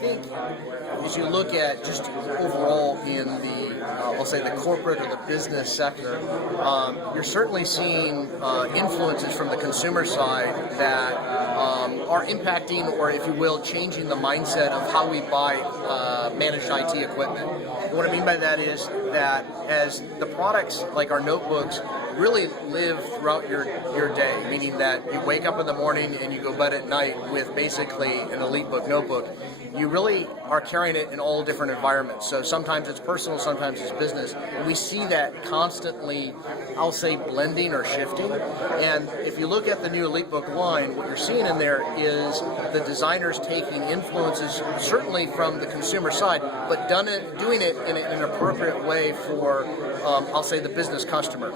think as you look at just overall in the, I'll say the corporate or the business sector, you're certainly seeing influences from the consumer side that are impacting, or if you will, changing the mindset of how we buy managed IT equipment. And what I mean by that is that as the products like our notebooks really live throughout your day, meaning that you wake up in the morning and you go bed at night with basically an EliteBook notebook, you really are carrying it in all different environments. So sometimes it's personal, sometimes it's business. And we see that constantly, I'll say, blending or shifting. And if you look at the new EliteBook line, what you're seeing in there is the designers taking influences certainly from the consumer side, but doing it in an appropriate way for, I'll say, the business customer.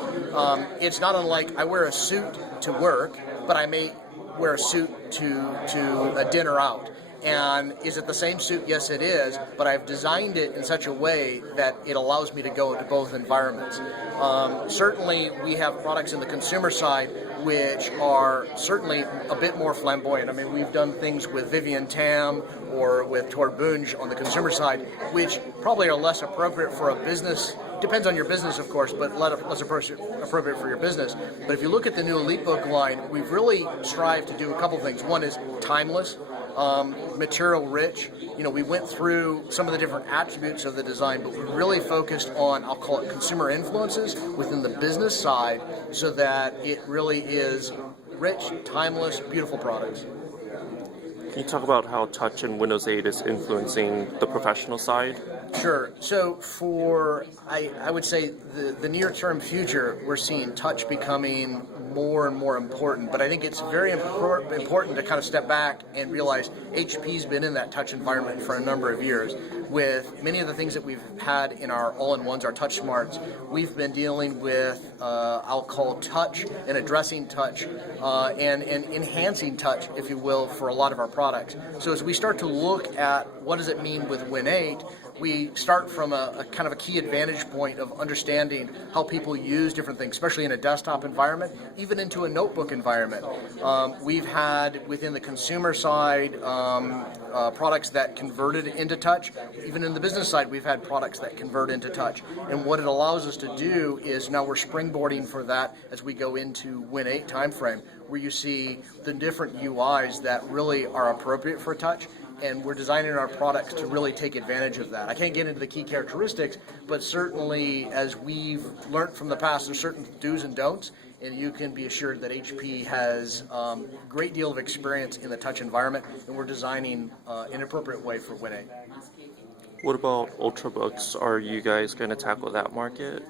It's not unlike I wear a suit to work, but I may wear a suit to a dinner out. And is it the same suit? Yes, it is, but I've designed it in such a way that it allows me to go into both environments. Certainly, we have products in the consumer side which are certainly a bit more flamboyant. I mean, we've done things with Vivian Tam or with Torbunge on the consumer side, which probably are less appropriate for a business. Depends on your business, of course, but less appropriate for your business. But if you look at the new EliteBook line, we've really strived to do a couple things. One is timeless. Material rich. You know, we went through some of the different attributes of the design, but we really focused on, I'll call it, consumer influences within the business side so that it really is rich, timeless, beautiful products. Can you talk about how touch in Windows 8 is influencing the professional side? Sure. So for, I would say, the near-term future, we're seeing touch becoming more and more important. But I think it's very important to kind of step back and realize HP's been in that touch environment for a number of years. With many of the things that we've had in our all-in-ones, our touch smarts, we've been dealing with, I'll call touch and addressing touch and enhancing touch, if you will, for a lot of our products. So as we start to look at what does it mean with Win 8, we start from a kind of a key advantage point of understanding how people use different things, especially in a desktop environment, even into a notebook environment. We've had within the consumer side products that converted into touch. Even in the business side, we've had products that convert into touch. And what it allows us to do is now we're springboarding for that as we go into Win 8 timeframe, where you see the different UIs that really are appropriate for touch. And we're designing our products to really take advantage of that. I can't get into the key characteristics, but certainly as we've learned from the past, there's certain do's and don'ts, and you can be assured that HP has a great deal of experience in the touch environment, and we're designing in an appropriate way for Win 8. What about Ultrabooks? Are you guys going to tackle that market?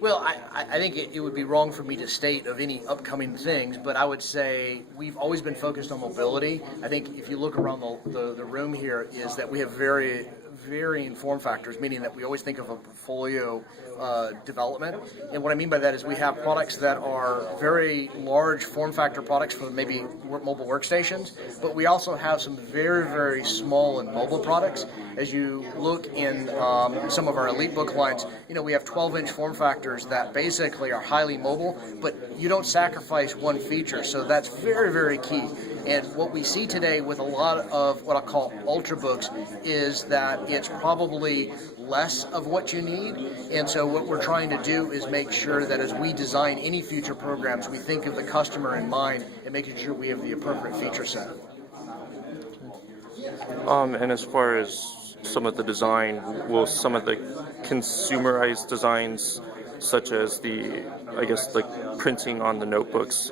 Well, I think it would be wrong for me to state of any upcoming things, but I would say we've always been focused on mobility. I think if you look around the room here, is that we have varying form factors, meaning that we always think of a portfolio development. And what I mean by that is we have products that are very large form factor products for maybe mobile workstations, but we also have some very, very small and mobile products. As you look in some of our EliteBook lines, you know, we have 12-inch form factors that basically are highly mobile, but you don't sacrifice one feature, so that's very, very key. And what we see today with a lot of what I call Ultrabooks is that it's probably less of what you need. And so what we're trying to do is make sure that as we design any future programs, we think of the customer in mind and making sure we have the appropriate feature set. And as far as some of the design, will some of the consumerized designs, such as the printing on the notebooks,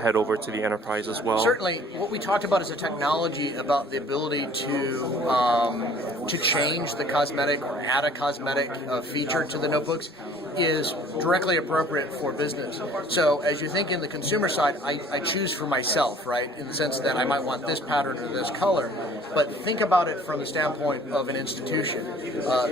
head over to the enterprise as well? Certainly. What we talked about is a technology about the ability to change the cosmetic or add a cosmetic feature to the notebooks is directly appropriate for business. So as you think in the consumer side, I choose for myself, right, in the sense that I might want this pattern or this color, but think about it from the standpoint of an institution.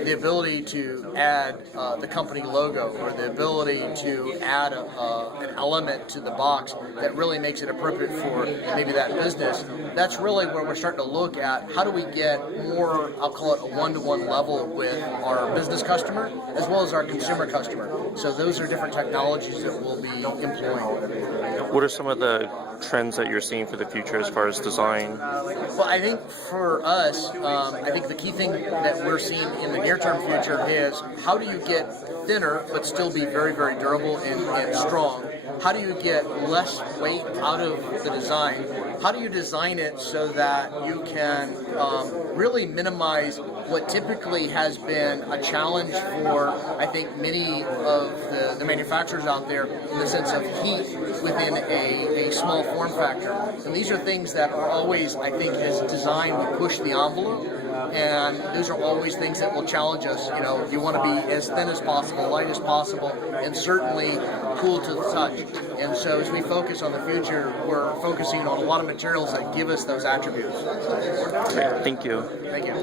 The ability to add the company logo or the ability to add an element to the box that really makes it appropriate for maybe that business, that's really where we're starting to look at how do we get more, I'll call it a one-to-one level with our business customer as well as our consumer customer. So those are different technologies that we'll be employing. What are some of the trends that you're seeing for the future as far as design? Well, I think for us, I think the key thing that we're seeing in the near-term future is how do you get thinner but still be very, very durable and strong? How do you get less weight out of the design? How do you design it so that you can really minimize what typically has been a challenge for, I think, many of the manufacturers out there in the sense of heat within a small form factor. And these are things that are always, I think, as design, we push the envelope. And those are always things that will challenge us. You know, you want to be as thin as possible, light as possible, and certainly cool to the touch. And so as we focus on the future, we're focusing on a lot of materials that give us those attributes. Thank you. Thank you.